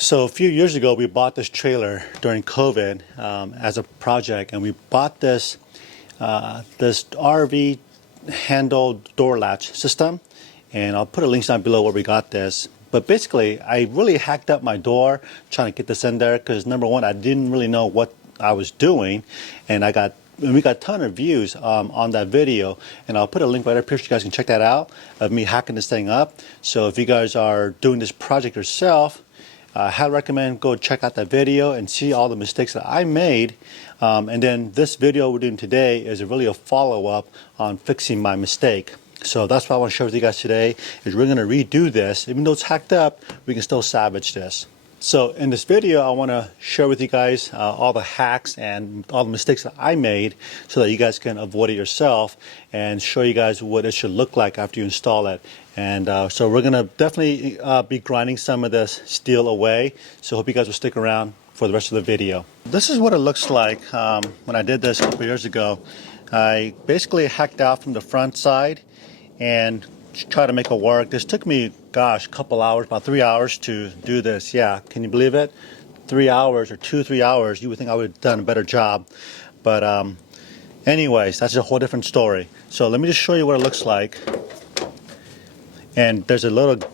So a few years ago, we bought this trailer during COVID as a project, and we bought this RV handle door latch system, and I'll put a link down below where we got this. But basically, I really hacked up my door trying to get this in there because number one, I didn't really know what I was doing, and we got a ton of views on that video, and I'll put a link right up here so you guys can check that out of me hacking this thing up. So if you guys are doing this project yourself, I highly recommend go check out that video and see all the mistakes that I made. And then this video we're doing today is really a follow-up on fixing my mistake. So that's what I want to share with you guys today, is we're going to redo this. Even though it's hacked up, we can still salvage this. So in this video, I want to share with you guys all the hacks and all the mistakes that I made so that you guys can avoid it yourself, and show you guys what it should look like after you install it. And so we're going to definitely be grinding some of this steel away. So hope you guys will stick around for the rest of the video. This is what it looks like when I did this a couple years ago. I basically hacked out from the front side and try to make it work. This took me, gosh, a couple hours, about 3 hours to do this. Yeah, can you believe it? 3 hours or 2-3 hours. You would think I would have done a better job. But anyways, that's a whole different story. So let me just show you what it looks like. And there's a little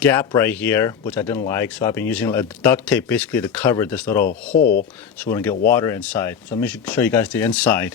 gap right here, which I didn't like. So I've been using duct tape basically to cover this little hole so we don't get water inside. So let me show you guys the inside.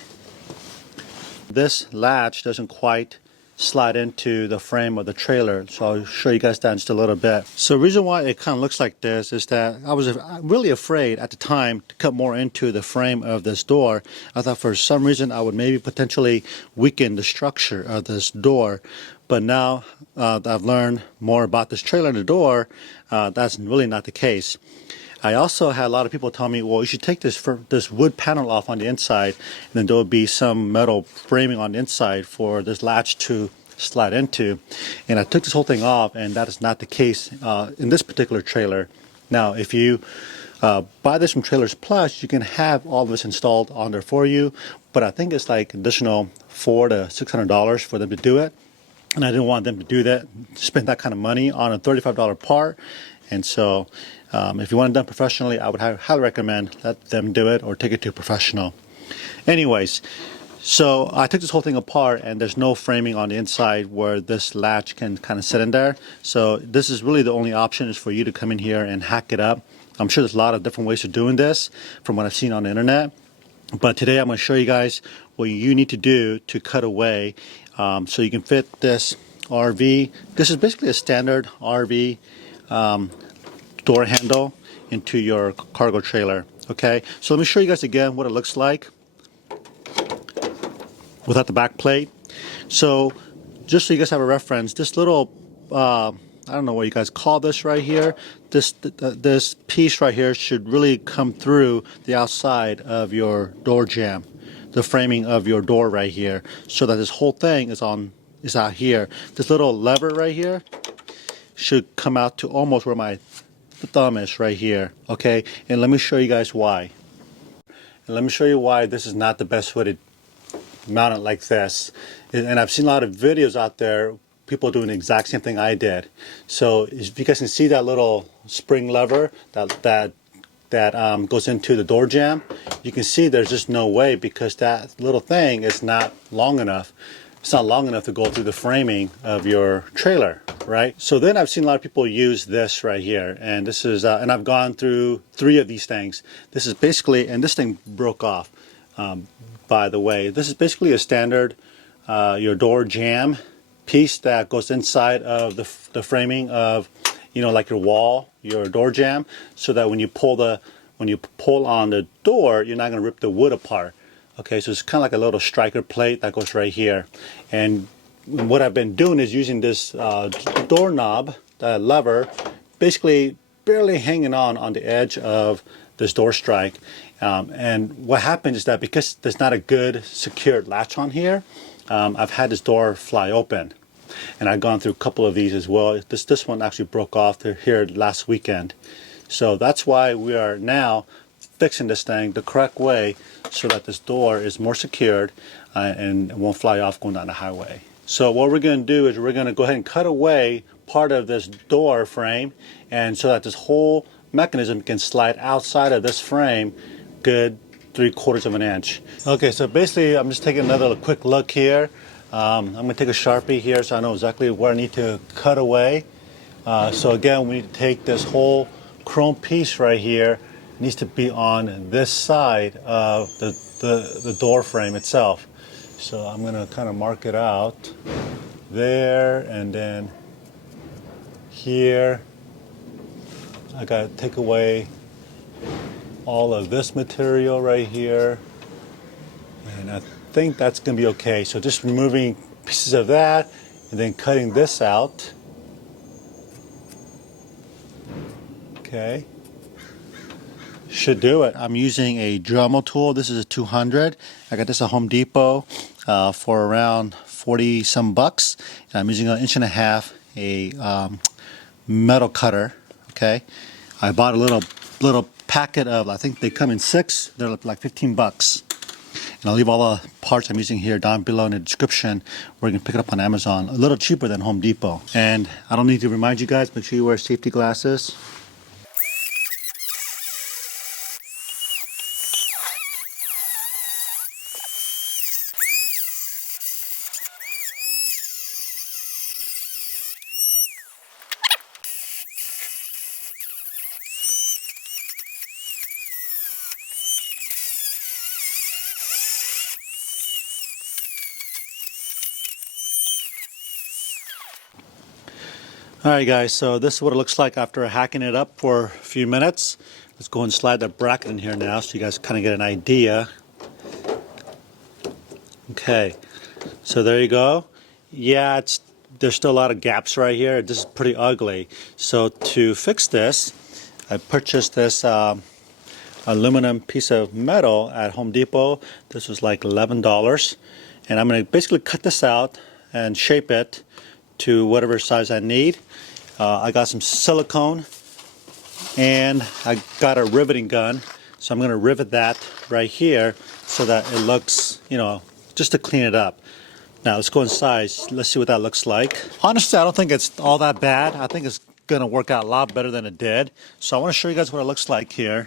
This latch doesn't quite slide into the frame of the trailer, so I'll show you guys that in just a little bit. So the reason why it kind of looks like this is that I was really afraid at the time to cut more into the frame of this door. I thought for some reason I would maybe potentially weaken the structure of this door, but now that I've learned more about this trailer and the door, that's really not the case. I also had a lot of people tell me, well, you should take this wood panel off on the inside, and then there will be some metal framing on the inside for this latch to slide into. And I took this whole thing off, and that is not the case in this particular trailer. Now, if you buy this from Trailers Plus, you can have all of this installed on there for you, but I think it's like additional $400 to $600 for them to do it. And I didn't want them to do that, spend that kind of money on a $35 part. And so if you want it done professionally, I would highly recommend let them do it or take it to a professional. Anyways, so I took this whole thing apart, and there's no framing on the inside where this latch can kind of sit in there. So this is really the only option, is for you to come in here and hack it up. I'm sure there's a lot of different ways of doing this from what I've seen on the internet. But today I'm going to show you guys what you need to do to cut away so you can fit this RV. This is basically a standard RV door handle into your cargo trailer. Okay, so let me show you guys again what it looks like without the back plate. So just so you guys have a reference, this little I don't know what you guys call this right here, this piece right here should really come through the outside of your door jamb, the framing of your door right here, so that this whole thing is out here. This little lever right here should come out to almost where my thumb is right here. Okay, and let me show you guys why. And let me show you why this is not the best way to mount it like this. And I've seen a lot of videos out there, people doing the exact same thing I did. So if you guys can see that little spring lever that goes into the door jamb, you can see there's just no way, because that little thing is not long enough. It's not long enough to go through the framing of your trailer, right? So then I've seen a lot of people use this right here, and this is, and I've gone through 3 of these things. This is basically, and this thing broke off, by the way. This is basically a standard your door jamb piece that goes inside of the framing of, like your wall, your door jamb, so that when you pull on the door, you're not going to rip the wood apart. Okay, so it's kind of like a little striker plate that goes right here. And what I've been doing is using this doorknob, that lever, basically barely hanging on the edge of this door strike. And what happens is that because there's not a good secured latch on here, I've had this door fly open. And I've gone through a couple of these as well. This one actually broke off here last weekend. So that's why we are now fixing this thing the correct way, so that this door is more secured and it won't fly off going down the highway. So what we're going to do is we're going to go ahead and cut away part of this door frame, and so that this whole mechanism can slide outside of this frame good 3/4 of an inch. Okay, so basically I'm just taking another quick look here. I'm going to take a Sharpie here so I know exactly where I need to cut away. So again, we need to take this whole chrome piece right here. It needs to be on this side of the door frame itself. So I'm going to kind of mark it out there, and then here I got to take away all of this material right here, and I think that's going to be okay. So just removing pieces of that and then cutting this out. Okay, should do it. I'm using a Dremel tool. This is a 200. I got this at Home Depot for around 40 some bucks. And I'm using 1.5 inch a metal cutter. Okay, I bought a little packet of, I think they come in 6. They're like 15 bucks. And I'll leave all the parts I'm using here down below in the description where you can pick it up on Amazon. A little cheaper than Home Depot. And I don't need to remind you guys, make sure you wear safety glasses. Alright guys, so this is what it looks like after hacking it up for a few minutes. Let's go and slide that bracket in here now so you guys kind of get an idea. Okay, so there you go. Yeah, there's still a lot of gaps right here. This is pretty ugly. So to fix this, I purchased this aluminum piece of metal at Home Depot. This was like $11. And I'm going to basically cut this out and shape it to whatever size I need. I got some silicone and I got a riveting gun, so I'm going to rivet that right here so that it looks, you know, just to clean it up. Now let's go inside, let's see what that looks like. Honestly, I don't think it's all that bad. I think it's going to work out a lot better than it did. So I want to show you guys what it looks like here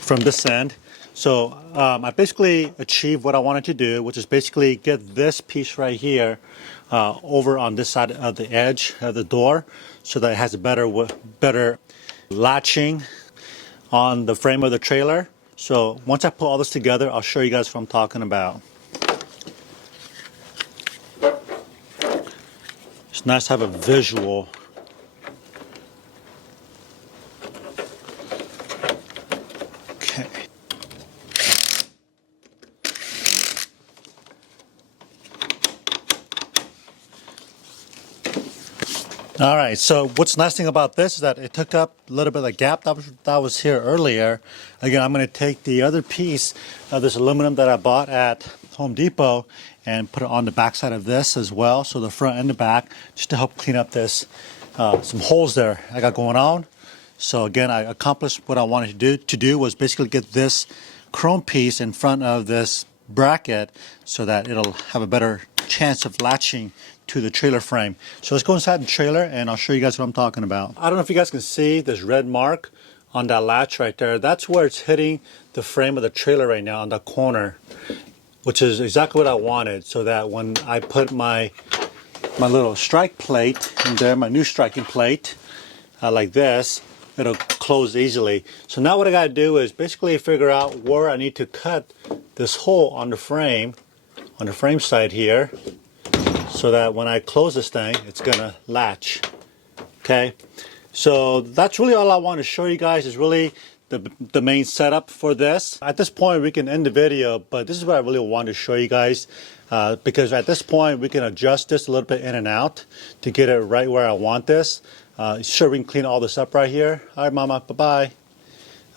from this end. So I basically achieved what I wanted to do, which is basically get this piece right here over on this side of the edge of the door so that it has a better latching on the frame of the trailer. So once I put all this together, I'll show you guys what I'm talking about. It's nice to have a visual. Okay. All right, so what's nice thing about this is that it took up a little bit of the gap that was here earlier. Again, I'm going to take the other piece of this aluminum that I bought at Home Depot and put it on the back side of this as well, so the front and the back, just to help clean up this, some holes there I got going on. So again, I accomplished what I wanted to do was basically get this chrome piece in front of this bracket so that it'll have a better chance of latching to the trailer frame. So let's go inside the trailer and I'll show you guys what I'm talking about. I don't know if you guys can see this red mark on that latch right there. That's where it's hitting the frame of the trailer right now on the corner, which is exactly what I wanted, so that when I put my little strike plate in there, my new striking plate, like this, it'll close easily. So now what I got to do is basically figure out where I need to cut this hole on the frame side here, so that when I close this thing, it's gonna latch. Okay, so that's really all I want to show you guys, is really the main setup for this. At this point, we can end the video, but this is what I really want to show you guys, because at this point, we can adjust this a little bit in and out to get it right where I want this. Sure, we can clean all this up right here. All right, Mama, bye-bye.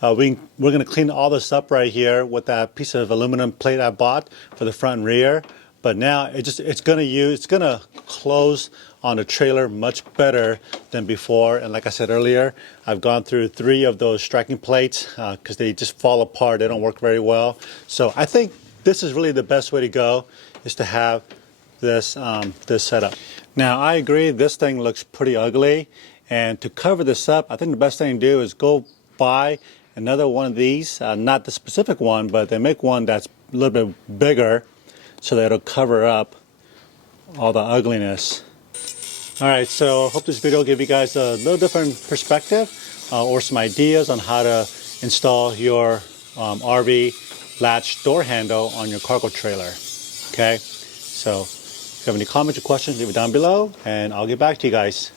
We're going to clean all this up right here with that piece of aluminum plate I bought for the front and rear. But now it's going to close on the trailer much better than before. And like I said earlier, I've gone through 3 of those striking plates because they just fall apart. They don't work very well. So I think this is really the best way to go, is to have this this setup. Now I agree, this thing looks pretty ugly, And to cover this up, I think the best thing to do is go buy another one of these, not the specific one, but they make one that's a little bit bigger so that it'll cover up all the ugliness. All right, so I hope this video gave you guys a little different perspective or some ideas on how to install your RV latch door handle on your cargo trailer. Okay, so if you have any comments or questions, leave it down below and I'll get back to you guys.